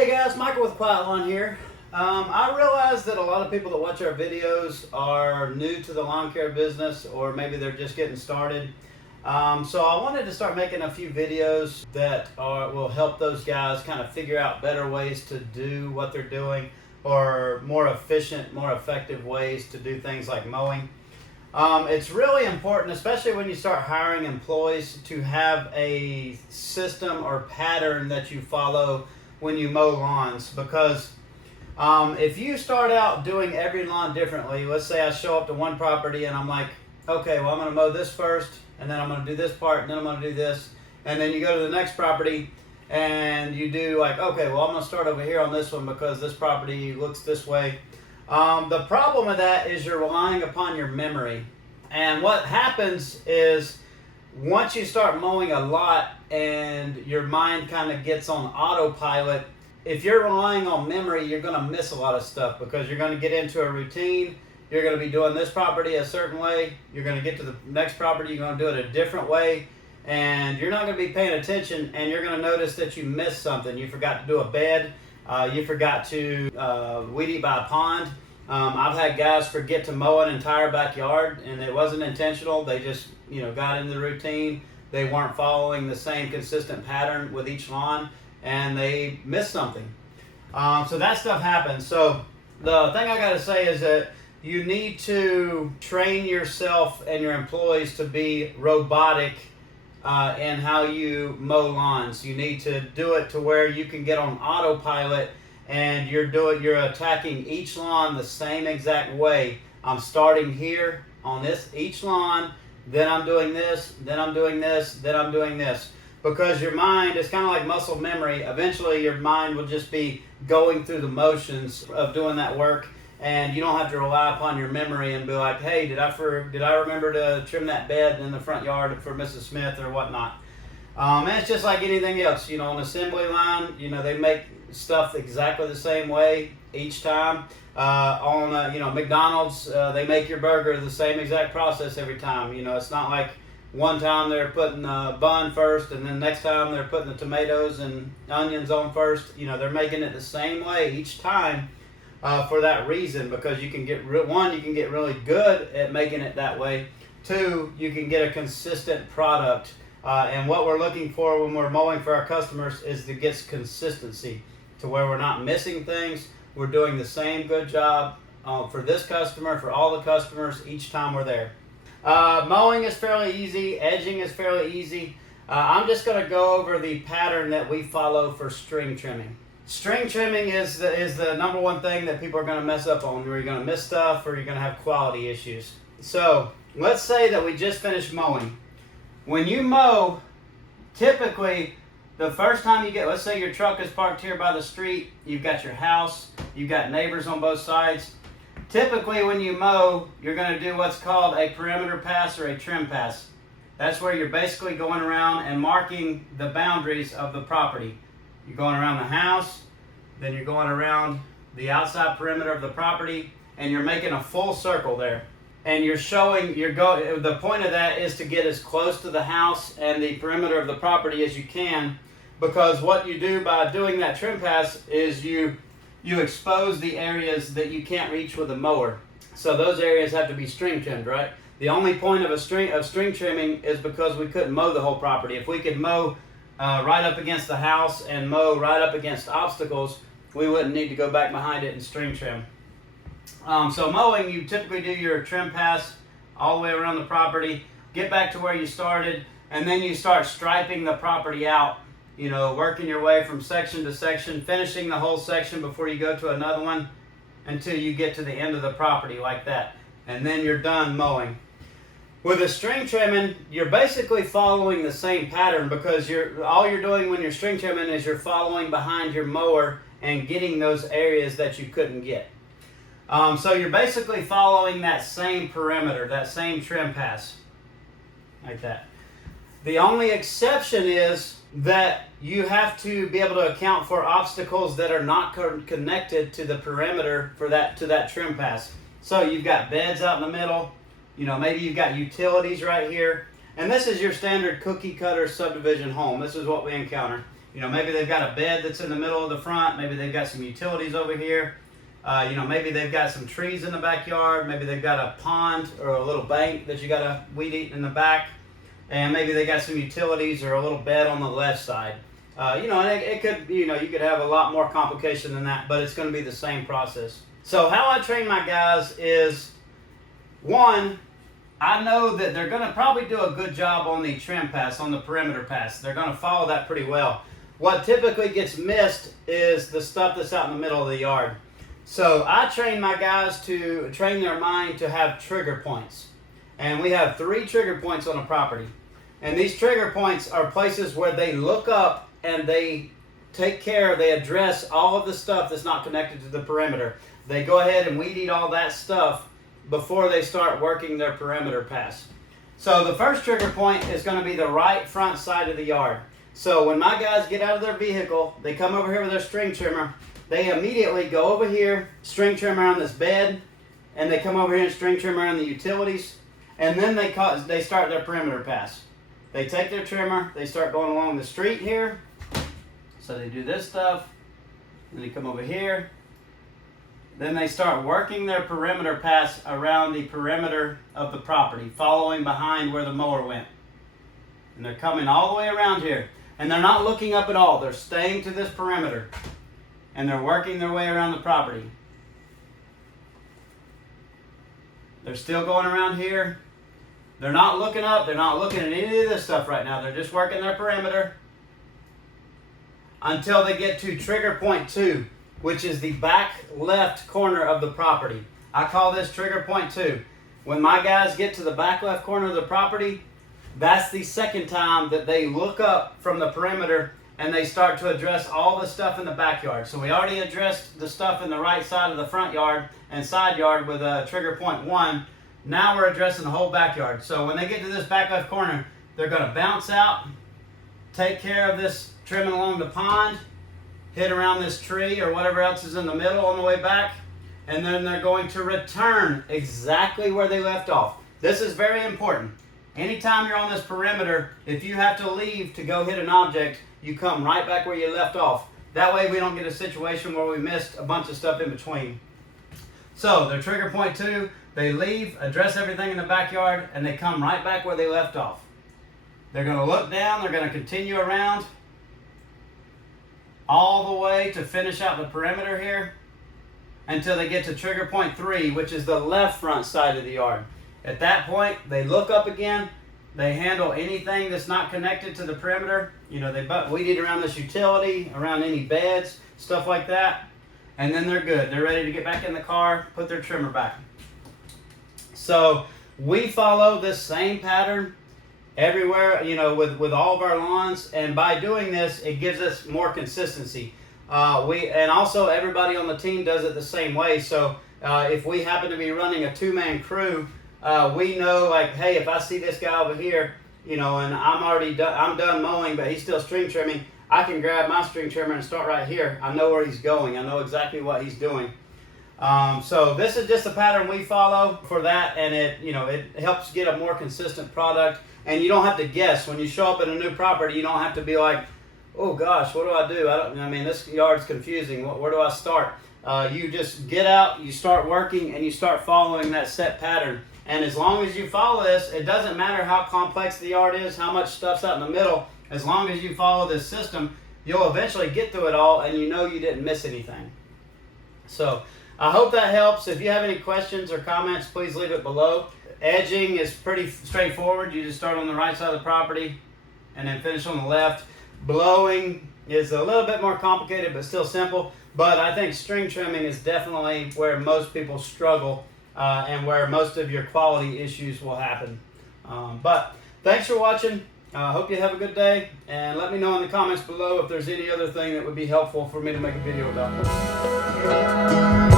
Hey guys, Michael with Quiet Lawn here. I realize that a lot of people that watch our videos are new to the lawn care business, or maybe they're just getting started. So I wanted to start making a few videos that will help those guys kind of figure out better ways to do what they're doing, or more efficient, more effective ways to do things like mowing. It's really important, especially when you start hiring employees, to have a system or pattern that you follow when you mow lawns, because if you start out doing every lawn differently, let's say I show up to one property and I'm like, okay, well, I'm going to mow this first, and then I'm going to do this part, and then I'm going to do this, and then you go to the next property and you do like, okay, well, I'm going to start over here on this one because this property looks this way. The problem with that is you're relying upon your memory. And what happens is once you start mowing a lot and your mind kind of gets on autopilot, if you're relying on memory, you're going to miss a lot of stuff, because you're going to get into a routine. You're going to be doing this property a certain way. You're going to get to the next property, you're going to do it a different way. And you're not going to be paying attention, and you're going to notice that you missed something. You forgot to do a bed. You forgot to weed eat by a pond. I've had guys forget to mow an entire backyard, and it wasn't intentional. They just, got into the routine. They weren't following the same consistent pattern with each lawn, and they missed something. So that stuff happens. So the thing I got to say is that you need to train yourself and your employees to be robotic in how you mow lawns. You need to do it to where you can get on autopilot, and you're attacking each lawn the same exact way. I'm starting here on each lawn, then I'm doing this, then I'm doing this, then I'm doing this. Because your mind is kind of like muscle memory. Eventually your mind will just be going through the motions of doing that work, and you don't have to rely upon your memory and be like, hey, did I remember to trim that bed in the front yard for Mrs. Smith or whatnot. And it's just like anything else. On an assembly line, they make stuff exactly the same way each time. On McDonald's, they make your burger the same exact process every time. It's not like one time they're putting the bun first, and then next time they're putting the tomatoes and onions on first. They're making it the same way each time for that reason, because you can get really good at making it that way. Two, you can get a consistent product. And what we're looking for when we're mowing for our customers is to get consistency, to where we're not missing things. We're doing the same good job for this customer, for all the customers, each time we're there. Mowing is fairly easy. Edging is fairly easy. I'm just going to go over the pattern that we follow for string trimming. String trimming is the number one thing that people are going to mess up on, where you're going to miss stuff or you're going to have quality issues. So let's say that we just finished mowing. When you mow, typically the first time you let's say your truck is parked here by the street, you've got your house, you've got neighbors on both sides. Typically when you mow, you're going to do what's called a perimeter pass or a trim pass. That's where you're basically going around and marking the boundaries of the property. You're going around the house, then you're going around the outside perimeter of the property, and you're making a full circle there. And you're showing, the point of that is to get as close to the house and the perimeter of the property as you can, because what you do by doing that trim pass is you expose the areas that you can't reach with a mower. So those areas have to be string trimmed, right? The only point of string trimming is because we couldn't mow the whole property. If we could mow right up against the house and mow right up against obstacles, we wouldn't need to go back behind it and string trim. So mowing, you typically do your trim pass all the way around the property, get back to where you started, and then you start striping the property out, working your way from section to section, finishing the whole section before you go to another one until you get to the end of the property like that. And then you're done mowing. With a string trimming, you're basically following the same pattern, because all you're doing when you're string trimming is you're following behind your mower and getting those areas that you couldn't get. So you're basically following that same perimeter, that same trim pass, like that. The only exception is that you have to be able to account for obstacles that are not connected to the perimeter to that trim pass. So you've got beds out in the middle, maybe you've got utilities right here, and this is your standard cookie cutter subdivision home. This is what we encounter. You know, maybe they've got a bed that's in the middle of the front. Maybe they've got some utilities over here. You know, maybe they've got some trees in the backyard. Maybe they've got a pond or a little bank that you got to weed eat in the back. And maybe they got some utilities or a little bed on the left side. You know, and it could, you know, you could have a lot more complication than that, but it's going to be the same process. So how I train my guys is, one, I know that they're going to probably do a good job on the trim pass, on the perimeter pass. They're going to follow that pretty well. What typically gets missed is the stuff that's out in the middle of the yard. So I train my guys to train their mind to have trigger points. And we have 3 trigger points on a property. And these trigger points are places where they look up and they take care, they address all of the stuff that's not connected to the perimeter. They go ahead and weed eat all that stuff before they start working their perimeter pass. So the first trigger point is going to be the right front side of the yard. So when my guys get out of their vehicle, they come over here with their string trimmer. They immediately go over here, string trim around this bed, and they come over here and string trim around the utilities, and then they start their perimeter pass. They take their trimmer, they start going along the street here. So they do this stuff, and they come over here. Then they start working their perimeter pass around the perimeter of the property, following behind where the mower went. And they're coming all the way around here. And they're not looking up at all. They're staying to this perimeter. And they're working their way around the property. They're still going around here. They're not looking up. They're not looking at any of this stuff right now. They're just working their perimeter until they get to trigger point 2, which is the back left corner of the property. I call this trigger point 2. When my guys get to the back left corner of the property, that's the second time that they look up from the perimeter and they start to address all the stuff in the backyard. So we already addressed the stuff in the right side of the front yard and side yard with trigger point 1. Now we're addressing the whole backyard. So when they get to this back left corner, they're going to bounce out, take care of this trimming along the pond, hit around this tree or whatever else is in the middle on the way back, and then they're going to return exactly where they left off. This is very important. Anytime you're on this perimeter, if you have to leave to go hit an object, you come right back where you left off. That way we don't get a situation where we missed a bunch of stuff in between. So their trigger point 2, they leave, address everything in the backyard, and they come right back where they left off. They're going to look down, they're going to continue around all the way to finish out the perimeter here until they get to trigger point 3, which is the left front side of the yard. At that point, they look up again, they handle anything that's not connected to the perimeter. You know, they weed eat around this utility, around any beds, stuff like that, and then they're good. They're ready to get back in the car, put their trimmer back. So we follow this same pattern everywhere, you know, with all of our lawns, and by doing this, it gives us more consistency. And also everybody on the team does it the same way. So if we happen to be running a 2-man crew, we know, like, hey, if I see this guy over here, you know, and I'm done mowing, but he's still string trimming, I can grab my string trimmer and start right here. I know where he's going. I know exactly what he's doing. So this is just a pattern we follow for that, and it helps get a more consistent product. And you don't have to guess when you show up at a new property. You don't have to be like, oh gosh, what do I do? I mean, this yard's confusing. Where do I start? You just get out, you start working, and you start following that set pattern. And as long as you follow this, it doesn't matter how complex the yard is, how much stuff's out in the middle. As long as you follow this system, you'll eventually get through it all, and you know you didn't miss anything. So I hope that helps. If you have any questions or comments, please leave it below. Edging is pretty straightforward. You just start on the right side of the property and then finish on the left. Blowing is a little bit more complicated, but still simple. But I think string trimming is definitely where most people struggle and where most of your quality issues will happen. But thanks for watching. Hope you have a good day, and let me know in the comments below if there's any other thing that would be helpful for me to make a video about.